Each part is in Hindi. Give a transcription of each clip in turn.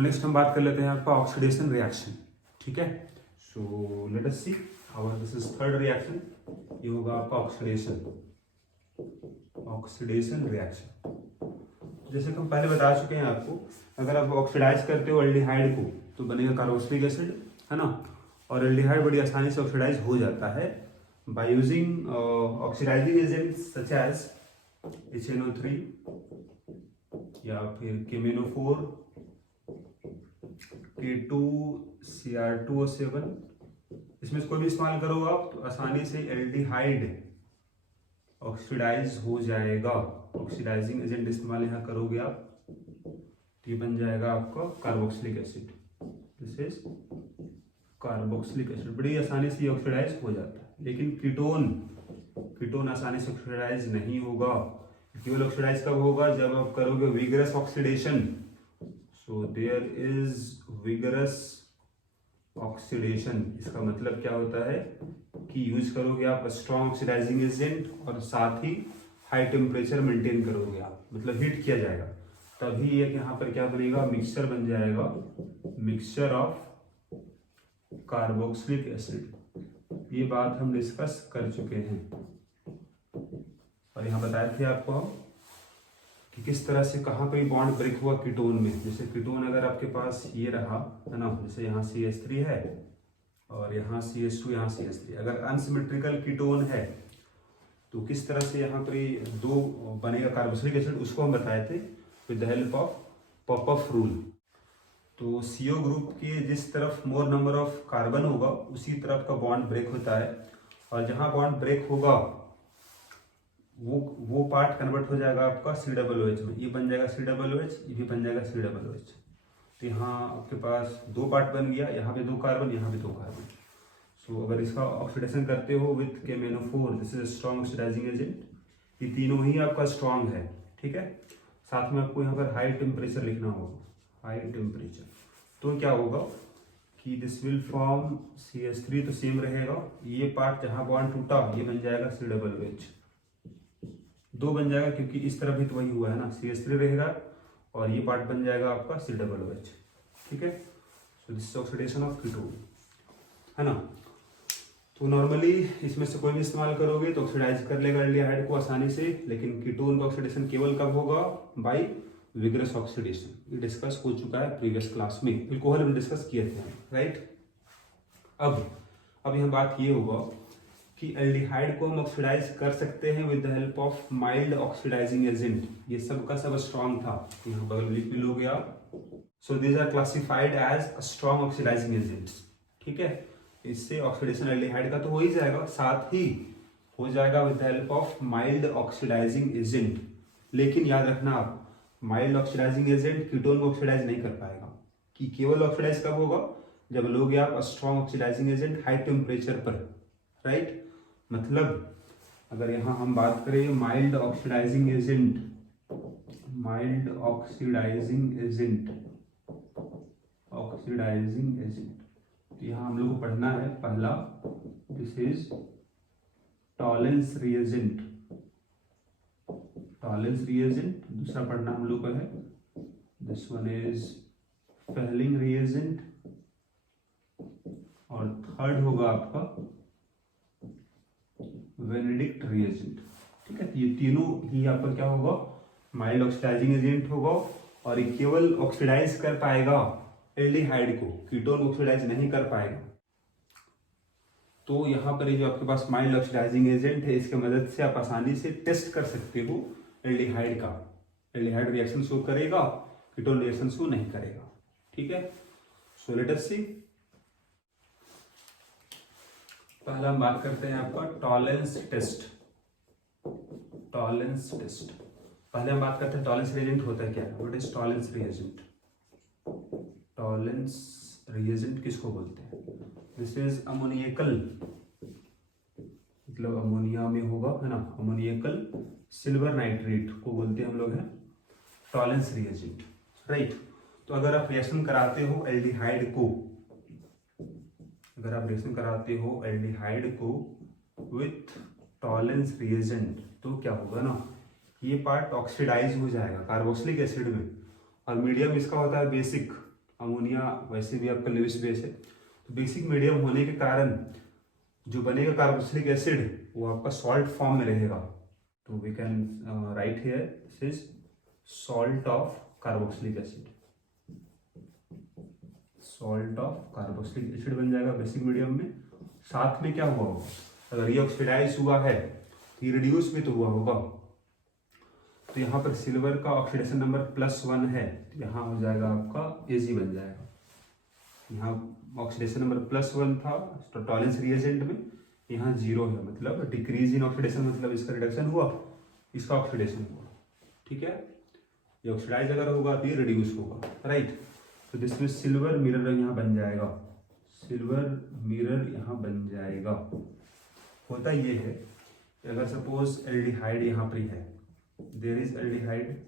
नेक्स्ट हम बात कर लेते हैं आपका ऑक्सीडेशन रिएक्शन, ठीक है। So let us see our this is third reaction, ये होगा आपका ऑक्सीडेशन रिएक्शन। जैसे कि हम पहले बता चुके हैं आपको, अगर आप ऑक्सीडाइज करते हो एल्डिहाइड को तो बनेगा कार्बोक्सिलिक एसिड, है ना। और एल्डिहाइड बड़ी आसानी से ऑक्सीडाइज हो जाता है by using oxidising agents such as HNO3 या फिर KMnO4, K2Cr2O7। इसमें से कोई भी इस्तेमाल करो आप तो आसानी से एल्डिहाइड ऑक्सीडाइज हो जाएगा। ऑक्सीडाइजिंग एजेंट इस्तेमाल यहाँ करोगे आप तो ये बन जाएगा आपका carboxylic acid. This is carboxylic acid, बड़ी आसानी से ऑक्सीडाइज हो जाता है। लेकिन कीटोन आसानी से ऑक्सीडाइज नहीं होगा। केवल ऑक्सीडाइज कब होगा, जब आप करोगे vigorous oxidation. So there is vigorous oxidation. इसका मतलब क्या होता है कि यूज करोगे आप स्ट्रॉन्ग ऑक्सीडाइजिंग एजेंट और साथ ही हाई टेम्परेचर मेंटेन करोगे आप, मतलब हीट किया जाएगा, तभी एक यहाँ पर क्या बनेगा, मिक्सचर बन जाएगा, मिक्सचर ऑफ कार्बोक्सिलिक एसिड। ये बात हम डिस्कस कर चुके हैं और यहाँ बताए थे आपको कि किस तरह से कहाँ पे बॉन्ड ब्रेक हुआ कीटोन में। जैसे कीटोन अगर आपके पास ये रहा है ना, जैसे यहाँ CH3 है और यहाँ CH2, यहाँ CH3, अगर अनसिमेट्रिकल कीटोन है तो किस तरह से यहाँ पर दो बनेगा कार्बोक्सिलिक एसिड, उसको हम बताए थे with the help of popup rule. तो CO ग्रुप के जिस तरफ मोर नंबर ऑफ कार्बन होगा उसी तरफ का बॉन्ड ब्रेक होता है, और जहाँ बॉन्ड ब्रेक होगा वो पार्ट कन्वर्ट हो जाएगा आपका COOH में। ये बन जाएगा COOH, ये भी बन जाएगा COOH। तो यहाँ आपके पास दो पार्ट बन गया, यहाँ पे दो कार्बन, यहाँ पे दो कार्बन। सो अगर इसका ऑक्सीडेशन करते हो with KMnO4, this is strong oxidising agent. ये तीनों ही आपका स्ट्रॉन्ग है, ठीक है। साथ में आपको यहाँ पर हाई टेम्परेचर लिखना होगा, हाई टेम्परेचर। तो क्या होगा कि दिस विल फॉर्म CH3, तो सेम रहेगा। ये पार्ट जहाँ बॉन्ड टूटा ये बन जाएगा COOH, दो बन जाएगा क्योंकि इस तरफ भी तो वही हुआ है ना, CH3 रहेगा और ये पार्ट बन जाएगा आपका COOH, ठीक है। So this is oxidation of ketone, है ना। तो नॉर्मली इसमें से कोई भी इस्तेमाल करोगे तो ऑक्सीडाइज कर लेगा एल्डिहाइड को आसानी से, लेकिन कीटोन का ऑक्सीडेशन केवल कब होगा, बाय विगरस ऑक्सीडेशन। ये डिस्कस हो चुका है प्रीवियस क्लास में, अल्कोहल में डिस्कस किए थे, राइट। अब यहाँ बात ये होगा कि एल्डिहाइड को हम ऑक्सीडाइज कर सकते हैं with the help of mild oxidising agent. ये सब का सब स्ट्रॉन्ग था, यहाँ बगल लिख भी लोगे आप। So these are classified as strong oxidising agents, ठीक है। इससे ऑक्सीडेशन एल्डिहाइड का तो हो ही जाएगा, साथ ही हो जाएगा with the help of mild oxidising agent. लेकिन याद रखना आप, माइल्ड ऑक्सीडाइजिंग एजेंट कीटोन को ऑक्सीडाइज नहीं कर पाएगा। कि केवल ऑक्सीडाइज कब होगा, जब लोगे आप strong oxidising agent high temperature पर, राइट। मतलब अगर यहाँ हम बात करें mild oxidising agent, mild oxidising agent, oxidising agent, तो यहाँ हम लोग को पढ़ना है पहला, this is Tollens reagent, Tollens reagent. दूसरा पढ़ना हम लोग को है, this one is Fehling reagent, और थर्ड होगा आपका वेनेडिक्ट रिएजेंट, ठीक है। ये तीनों ही यहाँ पर क्या होगा, माइल्ड ऑक्सीडाइजिंग एजेंट होगा, और ये केवल ऑक्सीडाइज कर पाएगा एल्डिहाइड को, कीटोन ऑक्सीडाइज नहीं कर पाएगा। तो यहाँ पर ये जो आपके पास माइल्ड ऑक्सीडाइजिंग एजेंट है, इसकी मदद से आप आसानी से टेस्ट कर सकते हो एल्डिहाइड का। एल्डिहाइड रिएक्शन शो करेगा, कीटोन रिएक्शन शो नहीं करेगा, ठीक है। सो लेट अस सी, पहला हम बात करते हैं आपका टॉलेंस टेस्ट। टॉलेंस टेस्ट, पहले हम बात करते हैं टॉलेंस रिएजेंट होता है क्या, what is Tollens reagent. Tollens reagent किसको बोलते हैं, दिस इज अमोनियकल, मतलब अमोनिया में होगा, है ना, अमोनियकल सिल्वर नाइट्रेट को बोलते हैं हम लोग हैं टॉलेंस रिएजेंट, राइट। तो अगर आप रिएक्शन कराते हो एल्डिहाइड को, अगर आप रिएक्शन कराते हो एल्डिहाइड को विथ टॉलेंस रिएजेंट, तो क्या होगा ना, ये पार्ट ऑक्सीडाइज हो जाएगा कार्बोक्सिलिक एसिड में, और मीडियम इसका होता है बेसिक, अमोनिया वैसे भी आपका लेविस बेस है, तो बेसिक मीडियम होने के कारण जो बनेगा कार्बोक्सिलिक एसिड वो आपका सॉल्ट फॉर्म में रहेगा। तो we can write here this is salt of carboxylic acid, salt of carboxylic acid बन जाएगा बेसिक मीडियम में। साथ में क्या हुआ होगा, अगर ये ऑक्सीडाइज हुआ है तो ये रिड्यूस भी तो हुआ होगा, तो यहाँ पर सिल्वर का ऑक्सीडेशन नंबर +1 है, तो यहाँ हो जाएगा आपका Ag बन जाएगा। यहाँ ऑक्सीडेशन नंबर +1 था तो टॉलेंस रिएजेंट में, यहाँ 0 है, मतलब डिक्रीज इन ऑक्सीडेशन, मतलब इसका रिडक्शन हुआ, इसका ऑक्सीडेशन हुआ। ठीक है, ये ऑक्सीडाइज अगर होगा तो ये रिड्यूस होगा, राइट। तो दिस में सिल्वर मिरर यहाँ बन जाएगा, सिल्वर मिरर यहाँ बन जाएगा। होता ये है कि अगर सपोज एल्डिहाइड यहाँ पर है, देयर इज एल्डिहाइड,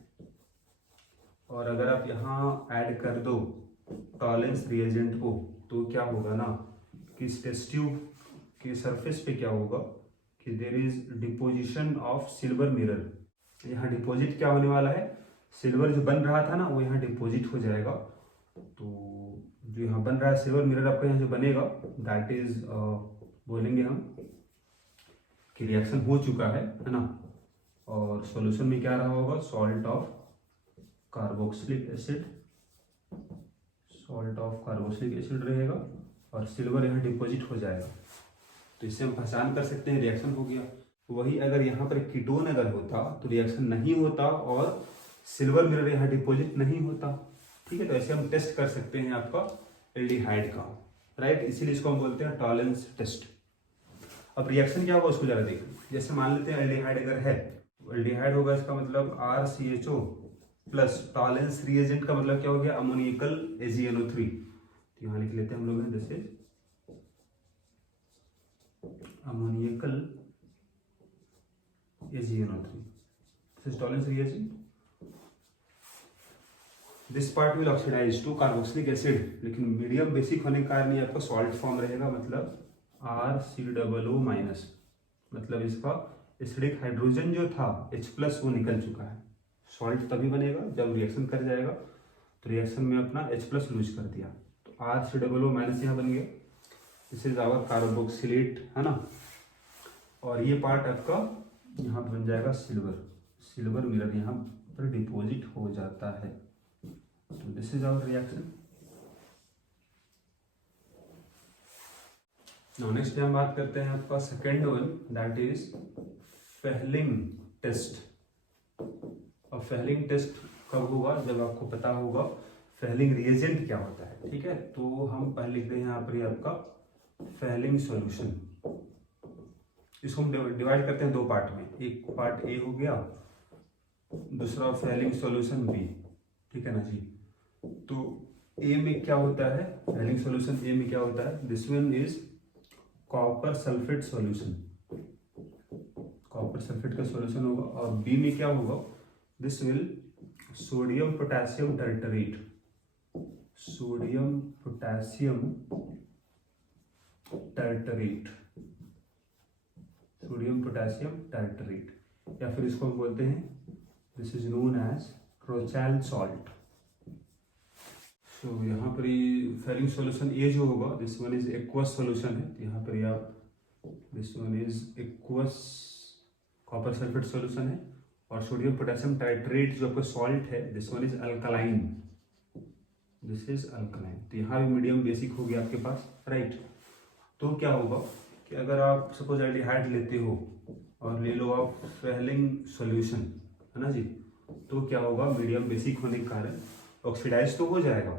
और अगर आप यहाँ ऐड कर दो टॉलेंस रिएजेंट को, तो क्या होगा ना कि इस टेस्ट ट्यूब के सरफेस पे क्या होगा कि there is deposition of silver mirror. यहाँ डिपॉजिट क्या होने वाला है, सिल्वर जो बन रहा था ना वो यहाँ डिपॉजिट हो जाएगा। तो जो यहाँ बन रहा है सिल्वर मिरर आपका यहाँ जो बनेगा दैट इज बोलेंगे हम कि रिएक्शन हो चुका है ना, और सॉल्यूशन में क्या रहा होगा, salt of carboxylic acid, salt of carboxylic acid रहेगा और सिल्वर यहाँ डिपॉजिट हो जाएगा। तो इससे हम पहचान कर सकते हैं रिएक्शन हो गया। वही अगर यहाँ पर कीटोन अगर होता तो रिएक्शन नहीं होता और सिल्वर मिरर यहाँ डिपॉजिट नहीं होता। ठीक है, तो ऐसे हम टेस्ट कर सकते हैं आपका एल्डिहाइड का, राइट, इसीलिए इसको हम बोलते हैं टॉलेंस टेस्ट। अब रिएक्शन क्या होगा उसको जरा देखें। जैसे मान लेते हैं एल्डिहाइड अगर है, एल्डिहाइड होगा इसका मतलब RCHO प्लस टॉलेंस रिएजेंट का मतलब क्या हो गया, अमोनियकल AgNO3। तो यहाँ लिख लेते हैं हम लोग, this is ammoniacal AgNO3, this is Tollens reagent. This part will oxidise to carboxylic acid, लेकिन मीडियम बेसिक होने के कारण ये आपका सॉल्ट फॉर्म रहेगा, मतलब RCOO-, मतलब इसका एसिडिक हाइड्रोजन जो था H+ वो निकल चुका है। सॉल्ट तभी बनेगा जब रिएक्शन कर जाएगा, तो रिएक्शन में अपना H+ लूज कर दिया, तो RCOO- यहाँ बन गया, दिस इज आवर कार्बोक्सिलेट, है ना। और ये पार्ट आपका यहाँ पर बन जाएगा सिल्वर, सिल्वर मिरर यहाँ पर डिपॉजिट हो जाता है। तो this is our reaction. Now next हम बात करते हैं आपका second one, that is Fehling test. अब फेहलिंग टेस्ट कब होगा, जब आपको पता होगा फेहलिंग रिएजेंट क्या होता है। ठीक है, तो हम पहले लिखते हैं यहाँ पर आपका फेहलिंग सॉल्यूशन। इसको हम डिवाइड करते हैं दो पार्ट में, एक पार्ट ए हो गया, दूसरा फेहलिंग सॉल्यूशन बी। ठीक है ना जी। तो ए में क्या होता है, फेहलिंग सॉल्यूशन ए में क्या होता है, this one is copper sulphate solution, copper sulphate का सॉल्यूशन होगा। और बी में क्या होगा, this will sodium potassium tartrate, sodium potassium tartrate, sodium potassium tartrate, या फिर इसको हम बोलते हैं this is known as Rochelle salt. तो यहाँ पर फेहलिंग सॉल्यूशन ए जो होगा, this one is aqueous solution है, यहाँ पर आप this one is aqueous copper sulphate solution है। और सोडियम पोटेशियम टाइट्रेट जो आपका सॉल्ट है, this one is alkaline, this is alkaline. तो यहाँ भी मीडियम बेसिक हो गया आपके पास, राइट। तो क्या होगा कि अगर आप सपोज एल्डिहाइड लेते हो और ले लो आप फेहलिंग सॉल्यूशन, है ना जी, तो क्या होगा, मीडियम बेसिक होने के कारण ऑक्सीडाइज तो हो जाएगा,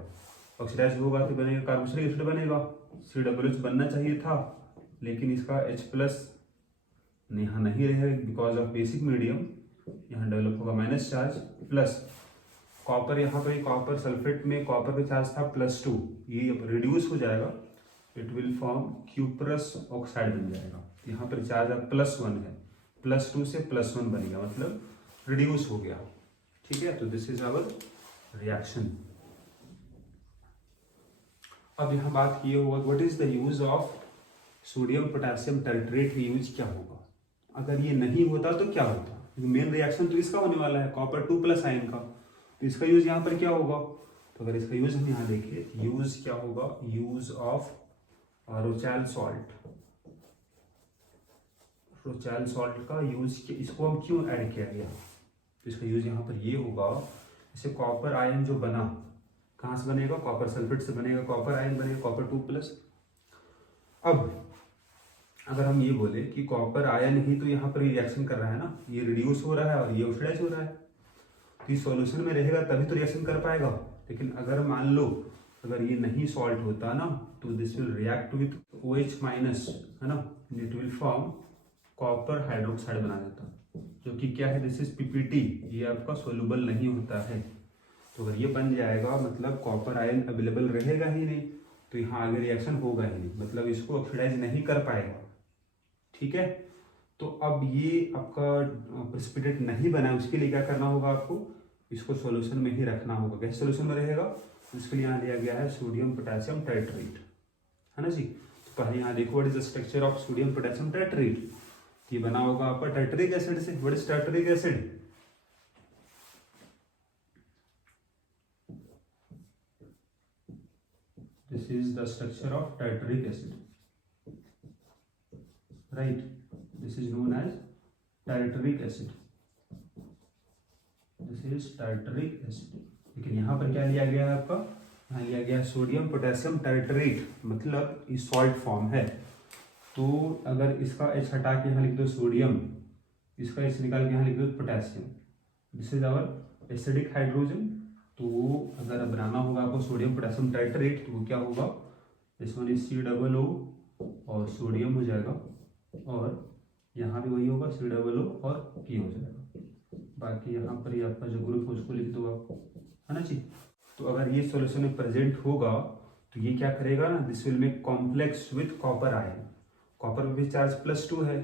ऑक्सीडाइज होगा तो बनेगा कार्बोक्सिलिक एसिड बनेगा, COOH बनना चाहिए था, लेकिन इसका H+ यहाँ नहीं रहेगा बिकॉज ऑफ बेसिक मीडियम, यहाँ डेवलप होगा माइनस चार्ज, प्लस कॉपर, यहाँ पर कॉपर सल्फेट में कॉपर का चार्ज था +2, ये रिड्यूस हो जाएगा, it will form cuprous oxide बन जाएगा। यहाँ पर चार्ज अब +1 है, +2 से +1 बनेगा, मतलब रिड्यूस हो गया। ठीक है, तो दिस इज आवर रिएक्शन। अब यहाँ बात किए हुआ what is the use of sodium potassium tartrate, use क्या होगा, अगर ये नहीं होता तो क्या होता। मेन रिएक्शन तो इसका होने वाला है, कॉपर 2+ आयन का, तो इसका यूज यहाँ पर क्या होगा, तो अगर इसका यूज हम यहाँ देखें, यूज क्या होगा, यूज ऑफ रोचैल सॉल्ट। रोचैल सॉल्ट का यूज, इसको हम क्यों ऐड किया गया, तो इसका यूज यहाँ पर ये होगा, जैसे कॉपर आयन जो बना, कहाँ से बनेगा, कॉपर सल्फेट से बनेगा, कॉपर आयन बनेगा, कॉपर 2+। अब अगर हम ये बोले कि कॉपर आयन ही तो यहाँ पर रिएक्शन कर रहा है ना, ये रिड्यूस हो रहा है और ये ऑक्सीडाइज हो रहा है, तो ये सॉल्यूशन में रहेगा तभी तो रिएक्शन कर पाएगा। लेकिन अगर मान लो अगर ये नहीं सॉल्ट होता ना, तो this will react with OH- है ना, it will form copper hydroxide बना देता, जो कि क्या है, दिस इज PPT, ये आपका सोल्यूबल नहीं होता है। तो अगर ये बन जाएगा मतलब कॉपर आयन अवेलेबल रहेगा ही नहीं, तो यहाँ आगे रिएक्शन होगा ही नहीं, मतलब इसको ऑक्सीडाइज नहीं कर पाएगा। ठीक है, तो अब ये आपका प्रेसिपिटेट नहीं बना, उसके लिए क्या करना होगा आपको, इसको सॉल्यूशन में ही रखना होगा। कैसे सॉल्यूशन में रहेगा, उसके लिए यहाँ दिया गया है सोडियम पोटेशियम टाइट्रेट, है ना जी। तो पहले यहाँ देखो what is the structure of sodium potassium tartrate, ये बना होगा आपका टाइट्रिक एसिड से। What is tartaric acid, this is the structure of tartaric acid, right, this is known as tartaric acid, this is tartaric acid. लेकिन यहाँ पर क्या लिया गया है आपका, यहाँ लिया गया सोडियम पोटेशियम टाइट्रेट, मतलब ये सॉल्ट फॉर्म है। तो अगर इसका H हटा के यहाँ लिख दो सोडियम, इसका H निकाल के यहाँ लिख दो potassium, this is our acidic hydrogen. तो अगर बनाना होगा आपको सोडियम पोटेशियम टाइट्रेट, तो वो क्या होगा, दिस वन इज COO और सोडियम हो जाएगा, और यहाँ भी वही होगा COO और K हो जाएगा। बाकी यहाँ पर ही आपका जो ग्रुप है उसको लिख दो आप, है ना जी। तो अगर ये सॉल्यूशन में प्रेजेंट होगा तो ये क्या करेगा ना, this will make complex with copper ion, copper में भी चार्ज +2 है,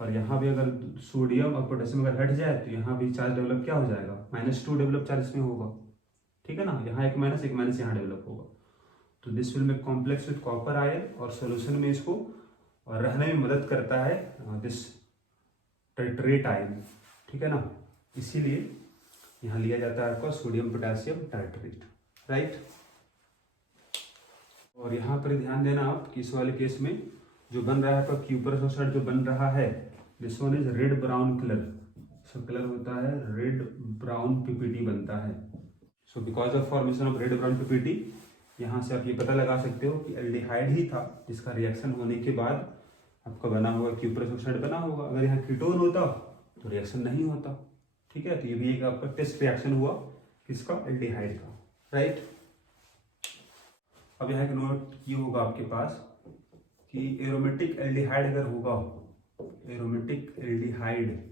और यहाँ भी अगर सोडियम और पोटेशियम अगर हट जाए तो यहाँ भी चार्ज डेवलप क्या हो जाएगा, -2 डेवलप चार्ज इसमें होगा। ठीक है ना, यहाँ एक माइनस यहाँ डेवलप होगा। तो this will make complex with copper ion, और सोल्यूशन में इसको रहने में मदद करता है दिस टाइट्रेट आयन। ठीक है ना, इसीलिए यहाँ लिया जाता है आपका सोडियम पोटेशियम टाइट्रेट, राइट। और यहाँ पर ध्यान देना आप कि इस वाले केस में जो बन रहा है आपका क्यूपरस ऑक्साइड जो बन रहा है, this one is red brown colour, इसका कलर होता है रेड ब्राउन PPT बनता है। So because of formation of red brown PPT, यहाँ से आप ये पता लगा सकते हो कि एल्डिहाइड ही था जिसका रिएक्शन होने के बाद आपका बना हुआ क्यूपरस ऑक्साइड बना होगा। अगर यहाँ कीटोन होता तो रिएक्शन नहीं होता। ठीक है, तो ये भी एक आपका टेस्ट रिएक्शन हुआ किसका, एल्डिहाइड का, राइट। अब यहाँ एक नोट ये होगा आपके पास कि एरोमेटिक एल्डिहाइड अगर होगा, aromatic aldehyde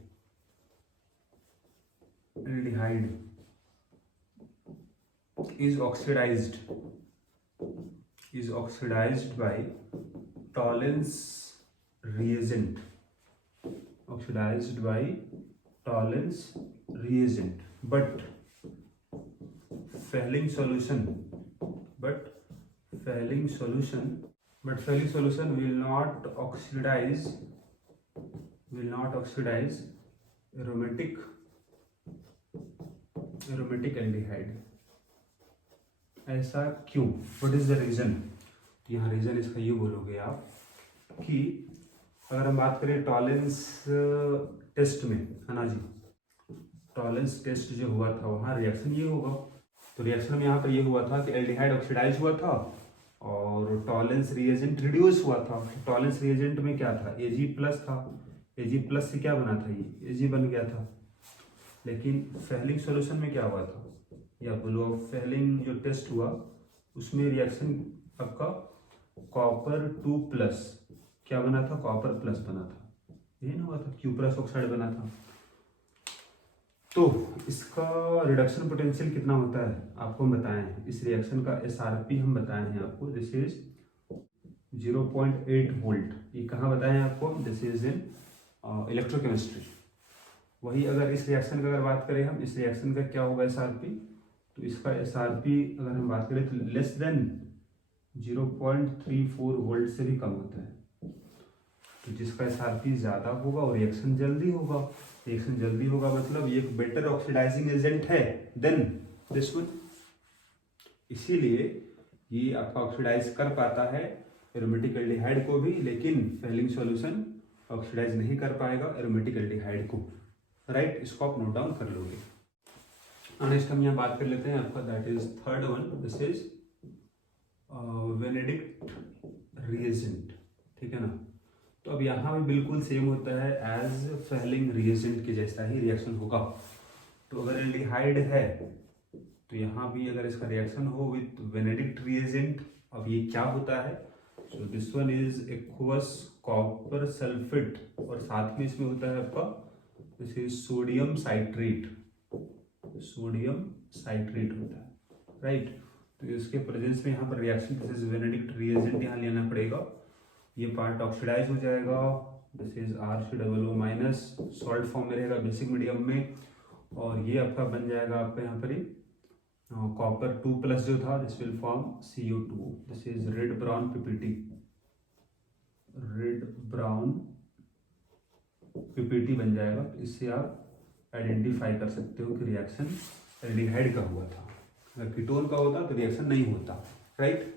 is oxidized by Tollens reagent, but failing solution will not oxidize aromatic aldehyde. ऐसा क्यों, व्हाट इज द रीजन, यहाँ रीजन इसका ये बोलोगे आप कि अगर हम बात करें टॉलेंस टेस्ट में, है ना जी, टॉलेंस टेस्ट जो हुआ था वहाँ रिएक्शन ये होगा। तो रिएक्शन में यहाँ पर ये हुआ था कि एल्डिहाइड ऑक्सीडाइज हुआ था और टॉलेंस रिएजेंट रिड्यूस हुआ था। टॉलेंस रिएजेंट में क्या था, Ag+ था, Ag+ से क्या बना था, ये Ag बन गया था। लेकिन फेलिंग सॉल्यूशन में क्या हुआ था, या बोलो फेलिंग जो टेस्ट हुआ उसमें रिएक्शन आपका कॉपर 2+ क्या बना था, कॉपर प्लस बना था, यही ना हुआ था, क्यूपरस ऑक्साइड बना था। तो इसका रिडक्शन पोटेंशियल कितना होता है आपको हम बताए हैं, इस रिएक्शन का SRP हम बताए हैं आपको, दिस इज 0.8 वोल्ट। ये कहाँ बताए हैं आपको, दिस इज इन इलेक्ट्रोकेमिस्ट्री। वही अगर इस रिएक्शन का अगर बात करें हम, इस रिएक्शन का क्या होगा SRP, तो इसका SRP अगर हम बात करें तो लेस देन 0.34 वोल्ट से भी कम होता है। तो जिसका SRP ज़्यादा होगा और रिएक्शन जल्दी होगा, मतलब ये एक बेटर ऑक्सीडाइजिंग एजेंट है देन दिस वन। इसीलिए ये आपका ऑक्सीडाइज कर पाता है एरोमेटिक एल्डिहाइड को भी, लेकिन फेलिंग सॉल्यूशन ऑक्सीडाइज नहीं कर पाएगा एरोमेटिक एल्डिहाइड को। राइट, इसको आप नोट डाउन कर लोगे। नेक्स्ट हम यहाँ बात कर लेते हैं आपका, that is third one, this is Benedict reagent. ठीक है ना। तो अब यहाँ भी बिल्कुल सेम होता है, एज फेलिंग रिएजेंट के जैसा ही रिएक्शन होगा। तो अगर एल्डिहाइड है तो यहाँ भी अगर इसका रिएक्शन हो विथ वेनेडिक्ट रिएजेंट, अब ये क्या होता है, so this one is aqueous copper sulphate, और साथ में इसमें होता है आपका this is sodium citrate, sodium citrate होता है। राइट, तो इसके प्रेजेंस में यहाँ पर reaction this is Benedict reagent यहाँ लेना पड़ेगा, ये पार्ट ऑक्सीडाइज हो जाएगा, this is RCOO minus, salt form में रहेगा बेसिक मीडियम में, और ये आपका बन जाएगा आपका यहाँ पर कॉपर 2+ जो था, this will form CO2, this is red brown PPT, red brown PPT बन जाएगा। तो इससे आप आइडेंटिफाई कर सकते हो कि रिएक्शन एल्डिहाइड का हुआ था, अगर कीटोन का होता तो रिएक्शन नहीं होता। राइट,